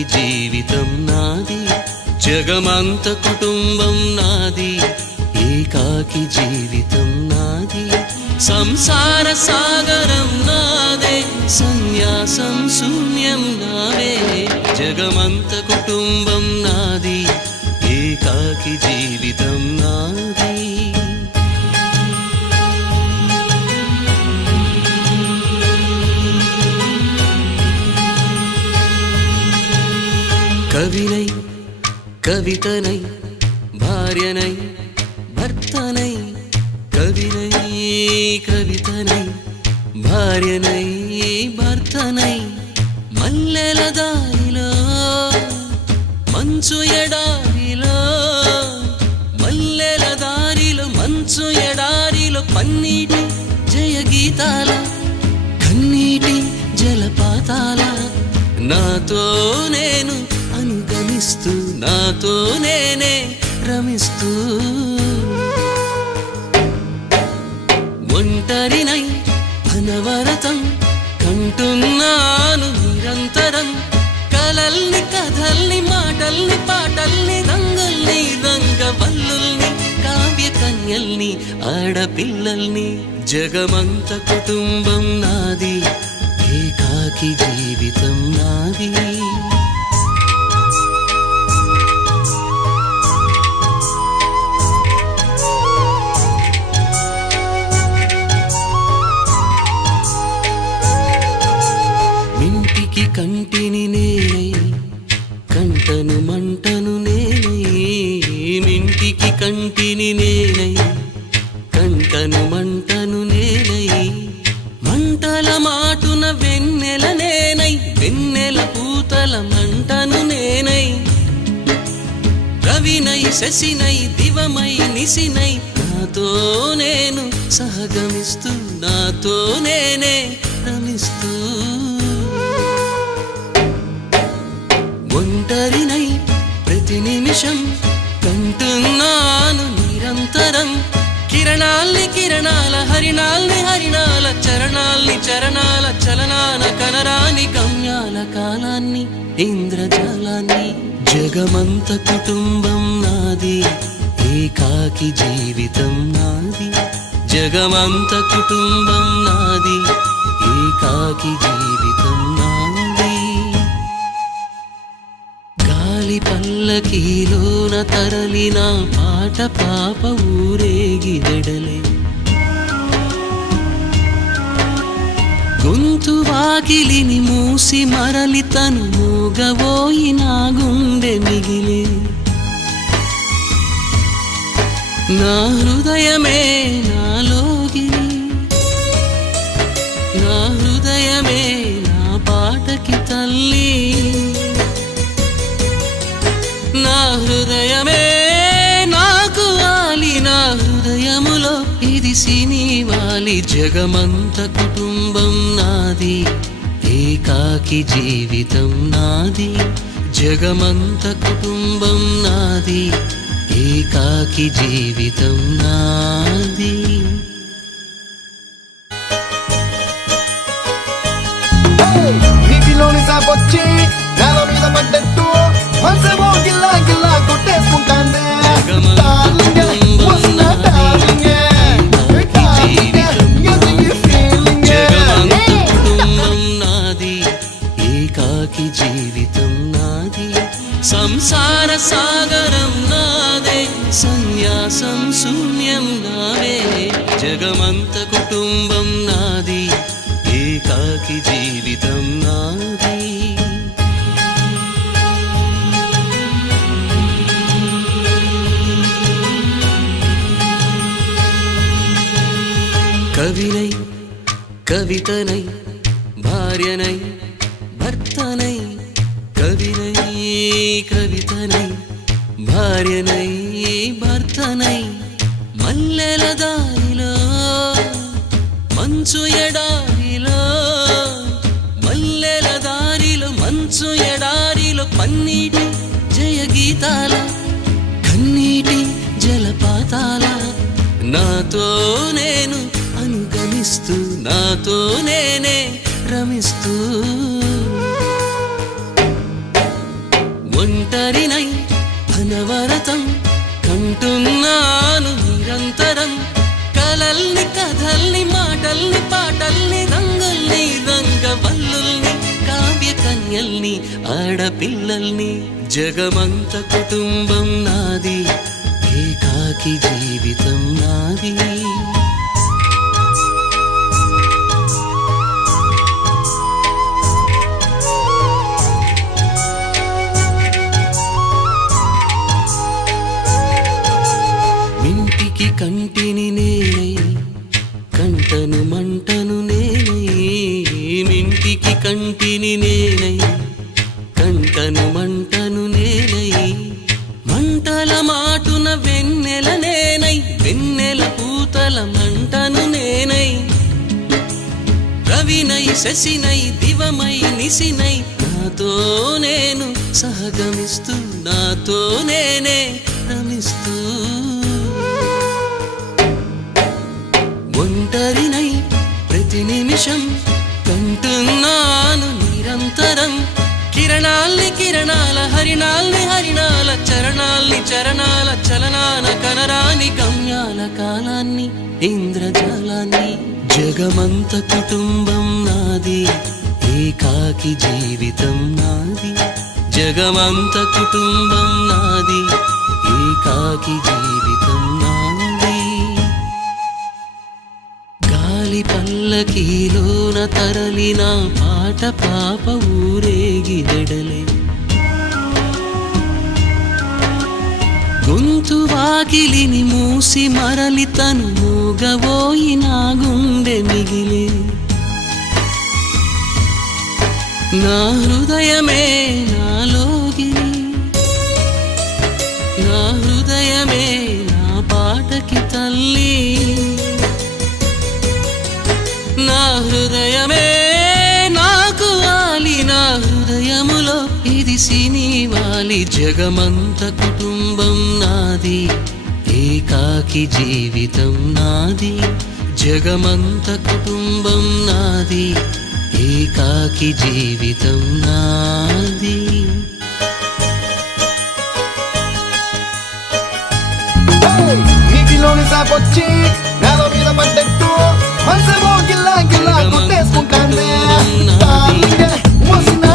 ఏకాకి జీవితం నాది జగమంత కుటుంబం నాది ఏకాకి జీవితం నాది సంసార సాగరం నాదే సన్యాసం శూన్యం నావే జగమంత కుటుంబం నాది ఏకాకి జీవితం నాది కవినై కవితనై భార్యనై భర్తనై కవినై కవితనై భార్యనై భర్తనై మల్లెల దారిలో మంచు ఎడారిలో మల్లెల దారిలో మంచు ఎడారిలో పన్నీటి జయగీతాల కన్నీటి జలపాతాల నాతో నేను అనుగమిస్తూ నాతో నేనే రమిస్తూ ఒంటరినై అనవరతం కంటున్నాను నిరంతరం కలల్ని కథల్ని మాటల్ని పాటల్ని రంగుల్ని రంగవల్లుల్ని కావ్య కన్యల్ని ఆడపిల్లల్ని జగమంత కుటుంబం నాది ఏకాకి జీవితం నాది మింటికి కంటిని నేనై కంటను మంటను నేనై మింటికి కంటిని నేనై కంటను మంటను నేనై మంటల మాటున వెన్నెల నేనై వెన్నెల పూతల మంటను నేనై రవినై శశినై దివమై నిశినై నాతో నేను సహగమిస్తూ నాతో నేనే రమిస్తూ ఒంటరినై ప్రతి నిమిషం కంటున్నాను నిరంతరం కిరణాల్ని కిరణాల హరిణాల్ని హరిణాల చరణాల్ని చరణాల చలనాన కనరాని గమ్యాల కాలాన్ని ఇంద్రజాలాన్ని జగమంత కుటుంబం నాది ఏకాకి జీవితం నాది జగమంత కుటుంబం నాది ఏకాకి జీవితం నాది గాలి పల్లకీలోన తరలిన పాట పాప ఊరేగి వెడలే గొంతు వాకిలిని మూసి మరలి తను మూగబోయి నా గుండె మిగిలే నా హృదయమే నాలోగిలి నా హృదయమే నా పాటకి తల్లి నా హృదయమే నాకు వాలి నా హృదయములో ఇది సినివాలి జగమంత కుటుంబం నాది ఏకాకి జీవితం నాది జగమంత కుటుంబం నాది ఏకాకి జీవితం నాది నీటిలోని సాపొచ్చి నేల మీద పడ్డట్టు మనసేమో గిల్లా గిల్లా కొట్టేసుకుంటాందే డార్లింగే వస్తున్నా డార్లింగే జగమంత కుటుంబం నాది ఏకాకి జీవితం నాది సంసార సాగరం నాదే సన్యాసం శూన్యం నావే జగమంత కుటుంబం నాది ఏకాకి జీవితం నాది కవినై కవితనై భార్యనై భర్తనై కవినై కవితనై భార్యనై భర్తనై మల్లెల దారిలో మంచు ఎడారిలో మల్లెల దారిలో మంచు ఎడారిలో పన్నీటి జయగీతాల కన్నీటి జలపాతాల నాతో నేను అనుగమిస్తూ నాతో నేనే రమిస్తూ ఒంటరినై అనవరతం కంటున్నాను నిరంతరం కలల్ని కథల్ని మాటల్ని పాటల్ని రంగుల్ని రంగవల్లుల్ని కావ్య కన్యల్ని ఆడపిల్లల్ని జగమంత కుటుంబం నాది ఏకాకి జీవితం నాది మింటికి కంటిని నేనై కంటను మంటను నేనై మింటికి కంటిని నేనై కంటను మంటను నేనై మంటల మాటున వెన్నెల నేనై వెన్నెల పూతల మంటను నేనై రవినై శశినై దివమై నిశినై నాతో నేను సహగమిస్తూ నాతో నేనే రమిస్తూ ఒంటరినై ప్రతి నిమిషం కంటున్నాను నిరంతరం కిరణాల్ని కిరణాల హరిణాల్ని హరిణాల చరణాల్ని చరణాల చలనాన కనరాని గమ్యాల కాలాన్ని ఇంద్రజాలాన్ని జగమంత కుటుంబం నాది ఏకాకి జీవితం నాది జగమంత కుటుంబం నాది ఏకాకి జీవితం నాది గాలి పల్లకీలోన తరలిన పాట పాప ఊరేగిదెడలే గొంతు వాకిలిని మూసి మరలి తను మూగబోయి నా గుండె మిగిలే నా హృదయమే నాలోగిలి నా హృదయమే నా పాటకి తల్లి నా హృదయమే నాకు వాలి నా హృదయములో ఇది సినివాలి జగమంత కుటుంబం నాది ఏకాకి జీవితం నాది జగమంత కుటుంబం నాది ఏకాకి జీవితం నాది నీటిలోని సాపొచ్చి నేల మీద పడ్డట్టు మనసేమో గిల్లా గిల్లా కొట్టేసుకుంటాందే డార్లింగే వస్తున్నా